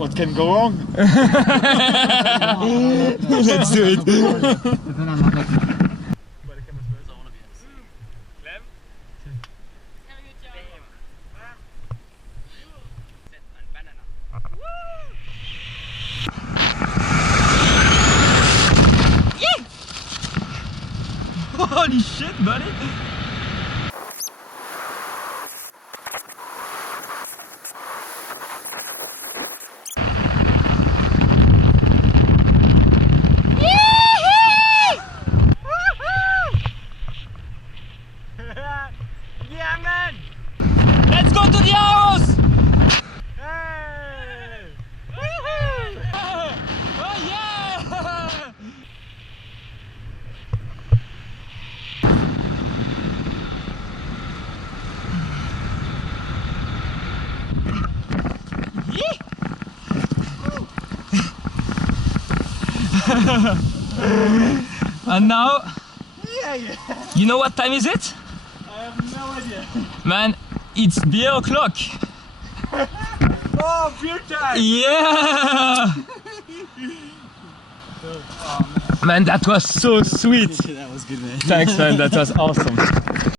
What can go wrong? Let's do it. Holy shit, buddy! Yeah, man! Let's go to the house! Hey! Oh yeah! And now, Yeah. you know what time is it? I have no idea. Man, it's beer o'clock. Oh, beer time! Yeah! Man, that was so sweet. That was good, man. Thanks, man, that was awesome.